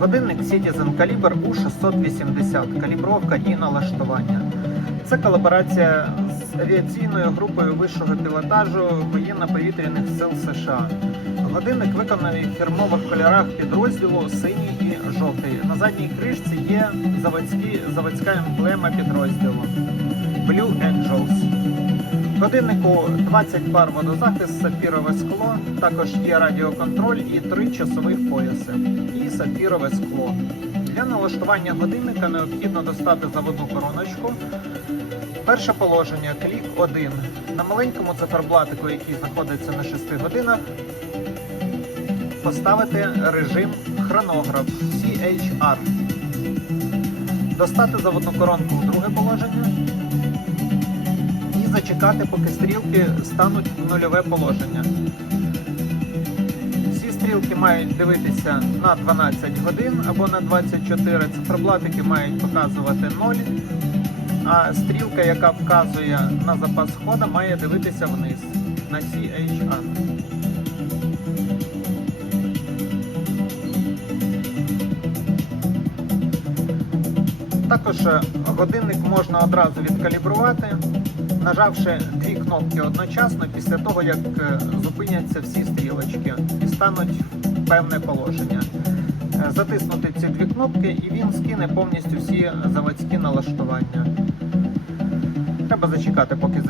Годинник Citizen Caliber U680, калібровка і налаштування. Це колаборація з авіаційною групою вищого пілотажу воєнно-повітряних сил США. Годинник виконаний в фірмових кольорах підрозділу синій і жовтий. На задній кришці є заводські, заводська емблема підрозділу Blue Angels. Годиннику 20 пар водозахист, сапфірове скло, також є радіоконтроль і три часових пояси. І сапфірове скло. Для налаштування годинника необхідно достати заводну короночку. Перше положення клік 1. На маленькому циферблатику, який знаходиться на 6 годинах, поставити режим хронограф CHR. Достати заводну коронку в друге положення і зачекати, поки стрілки стануть в нульове положення. Всі стрілки мають дивитися на 12 годин або на 24. Циферблатики мають показувати 0, а стрілка, яка вказує на запас хода, має дивитися вниз на CHR. Також е, годинник можна одразу відкалібрувати, нажавши дві кнопки одночасно після того, як е, зупиняться всі стрілочки і стануть в певне положення. Е, Затиснути ці дві кнопки і він скине повністю всі заводські налаштування. Треба зачекати, поки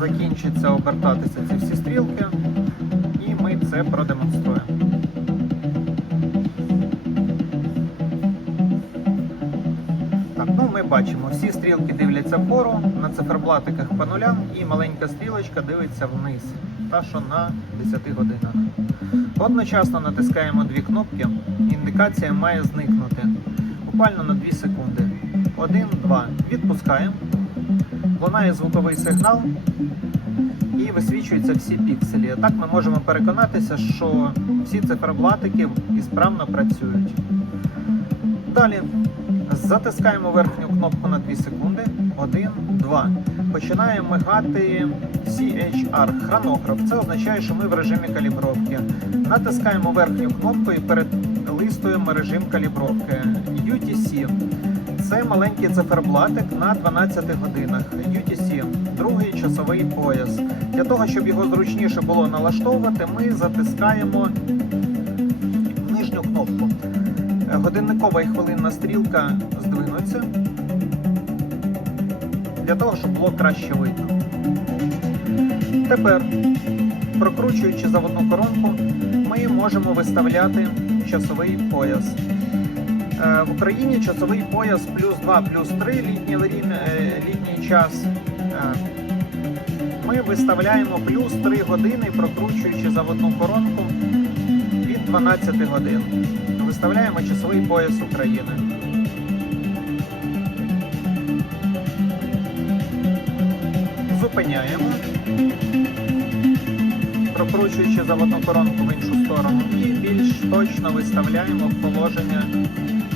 закінчиться обертатися ці всі стрілки, і ми це продемонструємо. Бачимо, всі стрілки дивляться вгору, на циферблатиках по нулям і маленька стрілочка дивиться вниз, та що на 10 годинах. Одночасно натискаємо дві кнопки, індикація має зникнути. Буквально на 2 секунди. 1, 2. Відпускаємо. Лунає звуковий сигнал і висвічуються всі пікселі. Так ми можемо переконатися, що всі циферблатики ісправно працюють. Далі затискаємо верхню кнопку на 2 секунди. 1, 2. Починає мигати CHR, хронограф. Це означає, що ми в режимі калібровки. Натискаємо верхню кнопку і перелистуємо режим калібровки. UTC. Це маленький циферблатик на 12 годинах. UTC другий часовий пояс. Для того, щоб його зручніше було налаштовувати, ми затискаємо Годинникова і хвилинна стрілка здвинуться для того, щоб було краще видно. Тепер, прокручуючи заводну коронку, ми можемо виставляти часовий пояс. Е, В Україні часовий пояс плюс 2, плюс 3 літній, е, літній час. Е, Ми виставляємо плюс 3 години, прокручуючи заводну коронку від 12 годин. Виставляємо часовий пояс України. Зупиняємо, прокручуючи заводну коронку в іншу сторону і більш точно виставляємо в положення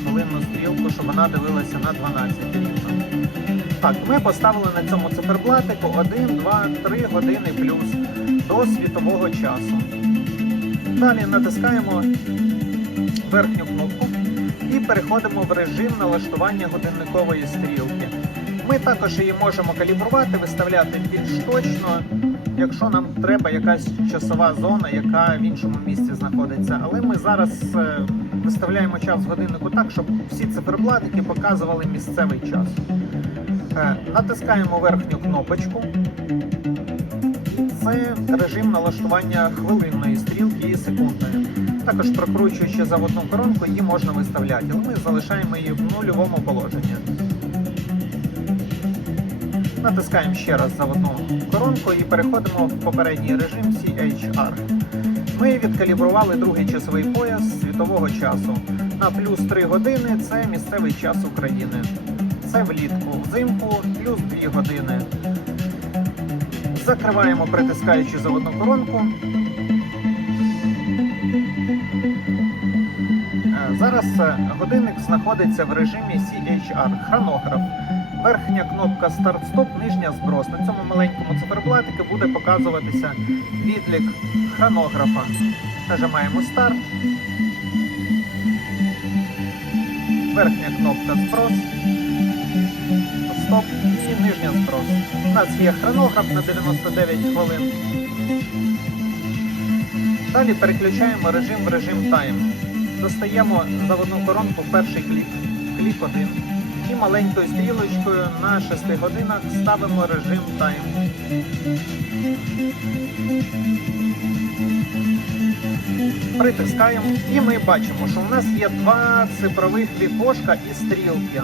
хвилинну стрілку, щоб вона дивилася на 12 рівно. Так, ми поставили на цьому циферблатику 1, 2, 3 години плюс до світового часу. Далі натискаємо верхню кнопку і переходимо в режим налаштування годинникової стрілки. Ми також її можемо калібрувати, виставляти більш точно, якщо нам треба якась часова зона, яка в іншому місці знаходиться. Але ми зараз е, виставляємо час годиннику так, щоб всі циферблатики показували місцевий час. Е, Натискаємо верхню кнопочку. Це режим налаштування хвилинної стрілки і секундної. Також прокручуючи заводну коронку, її можна виставляти, але ми залишаємо її в нульовому положенні. Натискаємо ще раз заводну коронку і переходимо в попередній режим CHR. Ми відкалібрували другий часовий пояс світового часу. На плюс 3 години це місцевий час України. Це влітку, взимку плюс 2 години. Закриваємо, притискаючи заводну коронку. Зараз е, годинник знаходиться в режимі CHR, хронограф. Верхня кнопка старт-стоп, нижня зброс. На цьому маленькому циферблатику буде показуватися відлік хронографа. Нажимаємо старт. верхня кнопка спрос, стоп і нижня спрос. У нас є хронограф на 99 хвилин. Далі переключаємо режим в режим тайм. Достаємо заводну коронку перший клік, клік 1. І маленькою стрілочкою на 6 годинах ставимо режим тайм. Притискаємо і ми бачимо, що у нас є два цифрових вікошка і стрілки.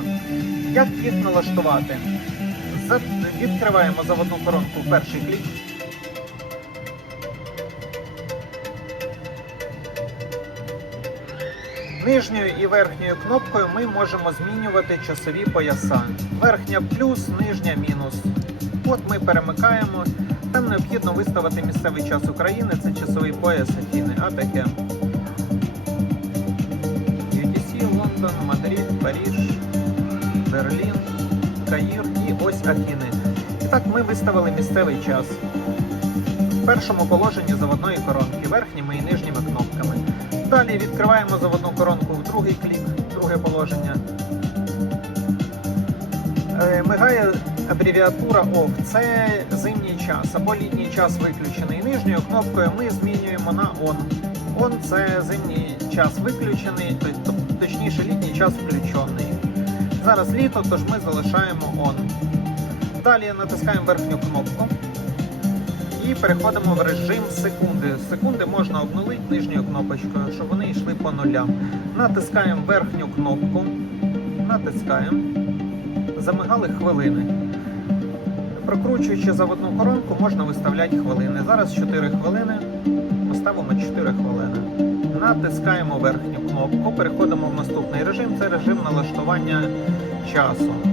Як їх налаштувати? Відкриваємо заводну коронку перший клік. Нижньою і верхньою кнопкою ми можемо змінювати часові пояса. Верхня плюс, нижня мінус. От ми перемикаємо. Там необхідно виставити місцевий час України, це часовий пояс Афіни, АТГ. UTC, Лондон, Мадрид, Париж, Берлін, Каїр і ось Афіни. І так ми виставили місцевий час. В першому положенні заводної коронки, верхніми і нижніми кнопками. Далі відкриваємо заводну коронку в другий клік, друге положення. Е, Мигає абревіатура OFF. Це зимній час або літній час виключений. Нижньою кнопкою ми змінюємо на ON. ON це зимній час виключений, точніше літній час включений. Зараз літо, тож ми залишаємо ON. Далі натискаємо верхню кнопку і переходимо в режим секунди. Секунди можна обнулити нижньою кнопочкою, щоб вони йшли по нулям. Натискаємо верхню кнопку, натискаємо, замигали хвилини. Прокручуючи заводну коронку, можна виставляти хвилини. Зараз 4 хвилини, поставимо 4 хвилини. Натискаємо верхню кнопку, переходимо в наступний режим. Це режим налаштування часу.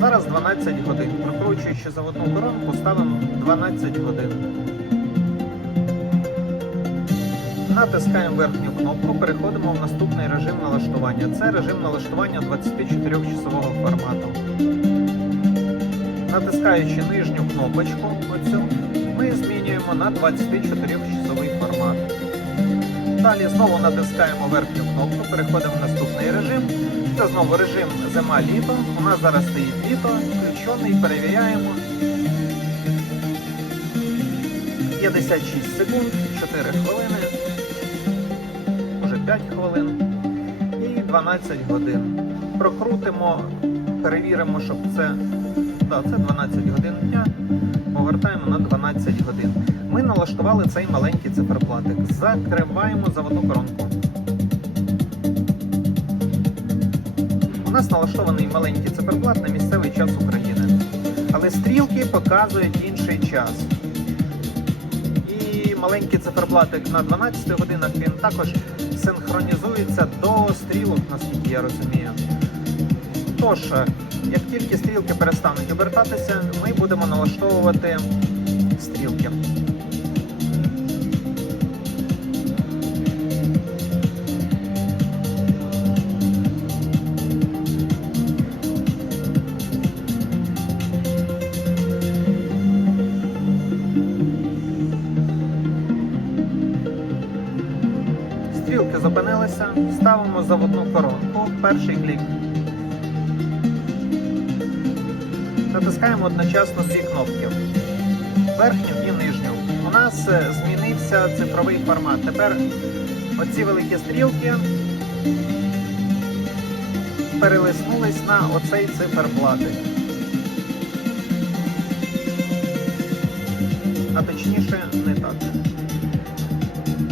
Зараз 12 годин. Прокручуючи заводну коронку, ставимо 12 годин. Натискаємо верхню кнопку, переходимо в наступний режим налаштування. Це режим налаштування 24-часового формату. Натискаючи нижню кнопочку, оцю, ми змінюємо на 24-часовий формат. Далі знову натискаємо верхню кнопку, переходимо в наступний режим. Це знову режим зима-літо. У нас зараз стоїть літо, включений, перевіряємо. 56 секунд, 4 хвилини, вже 5 хвилин і 12 годин. Прокрутимо, перевіримо, щоб це, да, це 12 годин дня. Повертаємо на 12 годин. Ми налаштували цей маленький циферблатик. Закриваємо заводну коронку. Нас налаштований маленький циферблат на місцевий час України. Але стрілки показують інший час. І маленький циферблатик на 12 годинах він також синхронізується до стрілок, наскільки я розумію. Тож, як тільки стрілки перестануть обертатися, ми будемо налаштовувати. Стрілки ставимо заводну коронку, перший клік. Натискаємо одночасно дві кнопки. Верхню і нижню. У нас е, змінився цифровий формат. Тепер оці великі стрілки перелиснулись на оцей циферблатик. А точніше, не так.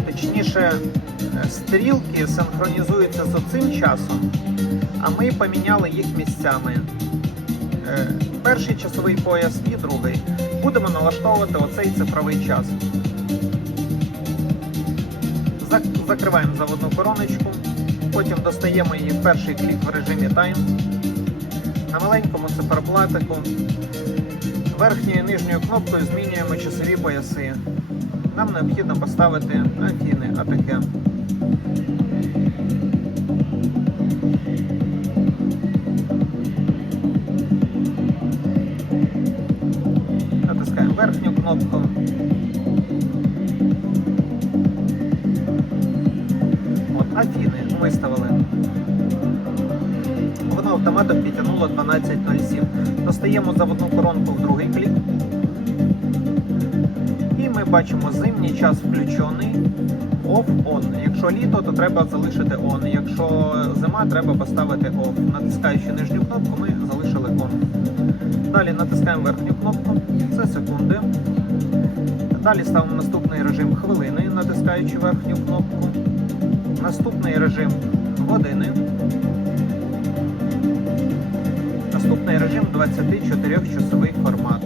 Точніше, стрілки синхронізуються з оцим часом, а ми поміняли їх місцями. Е, Перший часовий пояс і другий. Будемо налаштовувати оцей цифровий час. Закриваємо заводну короночку, потім достаємо її в перший клік в режимі Time. На маленькому циферблатику верхньою і нижньою кнопкою змінюємо часові пояси. Нам необхідно поставити Афіни АТГ. Бачимо зимній час включений. Off-on. Якщо літо, то треба залишити on. Якщо зима, треба поставити off. Натискаючи нижню кнопку, ми залишили on. Далі натискаємо верхню кнопку, це секунди. Далі ставимо наступний режим хвилини, натискаючи верхню кнопку. Наступний режим години. Наступний режим 24-часовий формат.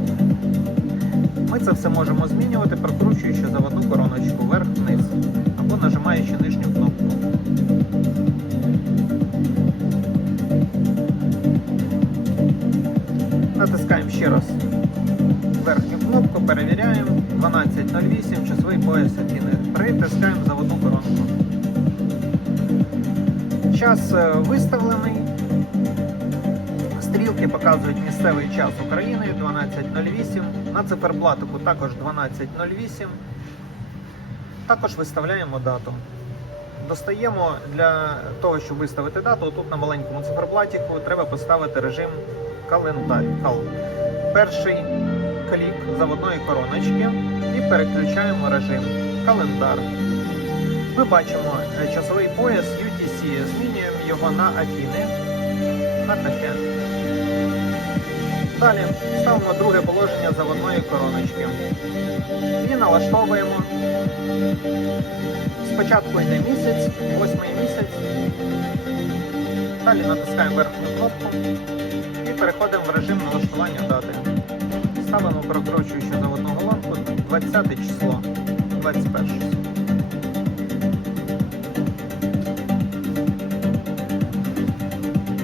Ми це все можемо змінювати, прокручуючи заводну короночку вверх-вниз або нажимаючи нижню кнопку. Натискаємо ще раз верхню кнопку, перевіряємо 12.08, часовий пояс Афіни. Притискаємо заводну коронку. Час е, виставлений. Стрілки показують місцевий час України 12.08. На циферблатику також 12.08. Також виставляємо дату. Достаємо для того, щоб виставити дату, тут на маленькому циферблатику треба поставити режим календар. Кал. Перший клік заводної короночки і переключаємо режим календар. Ми бачимо е, часовий пояс UTC. Змінюємо його на Афіни. На таке. Далі ставимо друге положення заводної короночки. І налаштовуємо. Спочатку йде місяць, восьмий місяць. Далі натискаємо верхню кнопку і переходимо в режим налаштування дати. Ставимо прокручуючу заводну головку 20 число, 21 число.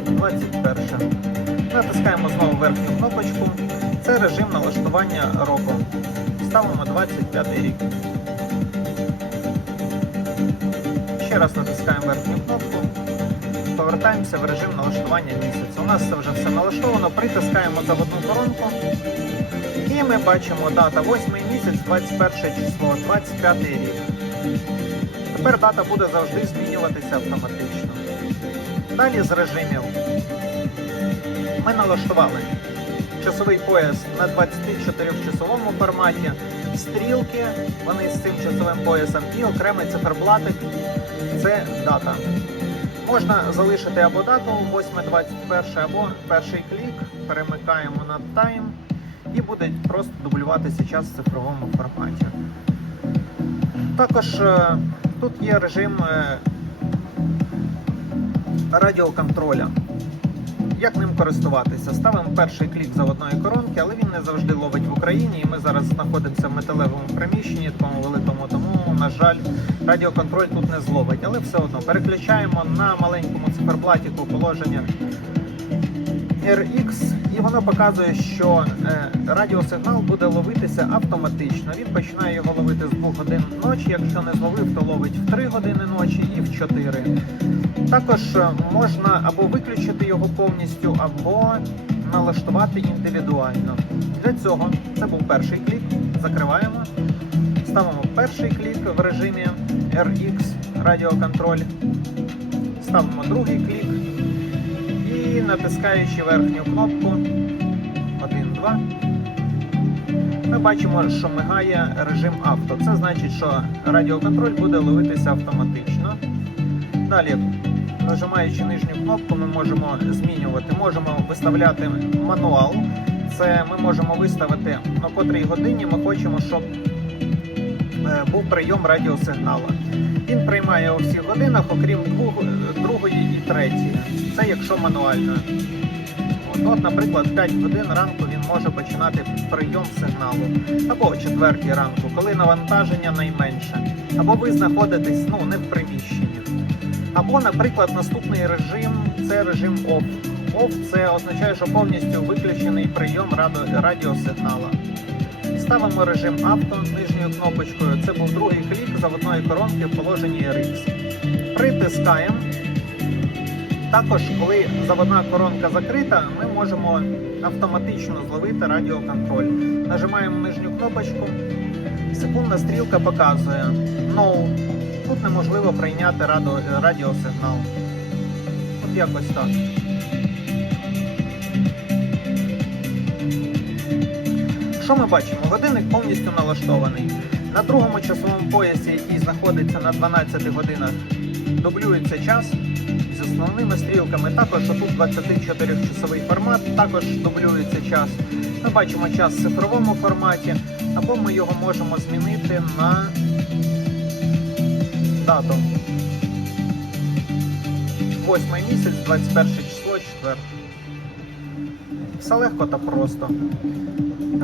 Двадцять перше. Натискаємо знову верхню кнопочку. Це режим налаштування року. Ставимо 25 рік. Ще раз натискаємо верхню кнопку. Повертаємося в режим налаштування місяця. У нас це вже все налаштовано. Притискаємо заводну коронку. І ми бачимо дата 8 місяць, 21 число, 25 рік. Тепер дата буде завжди змінюватися автоматично. Далі з режимів ми налаштували часовий пояс на 24-часовому форматі, стрілки, вони з цим часовим поясом, і окремий циферблатик це дата. Можна залишити або дату 8.21, або перший клік, перемикаємо на тайм і буде просто дублюватися час в цифровому форматі. Також е, тут є режим е, радіоконтроля. Як ним користуватися? Ставимо перший клік заводної коронки, але він не завжди ловить в Україні. І ми зараз знаходимося в металевому приміщенні, такому великому, тому, на жаль, радіоконтроль тут не зловить. Але все одно переключаємо на маленькому циферблатіку положення RX, і воно показує, що е, радіосигнал буде ловитися автоматично. Він починає його ловити з 2 годин ночі. Якщо не зловив, то ловить в 3 години ночі і в 4. Також е, можна або виключити його повністю, або налаштувати індивідуально. Для цього це був перший клік. Закриваємо. Ставимо перший клік в режимі RX радіоконтроль. Ставимо другий клік. І натискаючи верхню кнопку 1, 2, ми бачимо, що мигає режим авто. Це значить, що радіоконтроль буде ловитися автоматично. Далі, нажимаючи нижню кнопку, ми можемо змінювати. Можемо виставляти мануал. Це ми можемо виставити на котрій годині ми хочемо, щоб е, був прийом радіосигнала. Він приймає у всіх годинах, окрім двох, другої і третьої. Це якщо мануально. От, от, наприклад, 5 годин ранку він може починати прийом сигналу. Або о 4 ранку, коли навантаження найменше. Або ви знаходитесь ну, не в приміщенні. Або, наприклад, наступний режим це режим OFF. OFF це означає, що повністю виключений прийом радіосигнала. Ставимо режим авто нижньою кнопочкою. Це був другий клік заводної коронки в положенні RX. Притискаємо. Також, коли заводна коронка закрита, ми можемо автоматично зловити радіоконтроль. Нажимаємо нижню кнопочку. Секундна стрілка показує No. Тут неможливо прийняти радо- радіосигнал. От якось так. Що ми бачимо? Годинник повністю налаштований. На другому часовому поясі, який знаходиться на 12 годинах, дублюється час з основними стрілками. Також тут 24-часовий формат, також дублюється час. Ми бачимо час в цифровому форматі, або ми його можемо змінити на дату. 8 місяць, 21 число, четвер. Все легко та просто.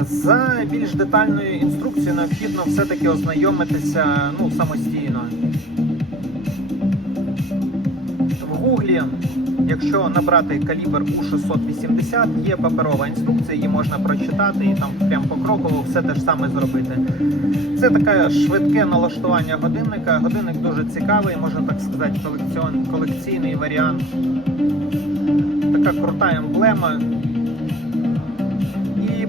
За більш детальною інструкцією необхідно все-таки ознайомитися ну, самостійно. В гуглі, якщо набрати калібр У680, є паперова інструкція, її можна прочитати і там прям покроково все те ж саме зробити. Це таке швидке налаштування годинника. Годинник дуже цікавий, можна так сказати, колекціон- колекційний варіант. Така крута емблема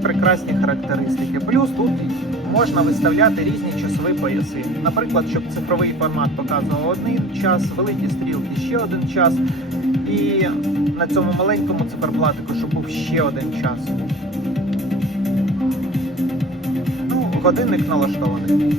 прекрасні характеристики. Плюс тут можна виставляти різні часові пояси. Наприклад, щоб цифровий формат показував один час, великі стрілки ще один час. І на цьому маленькому циферблатику, щоб був ще один час. Ну, годинник налаштований.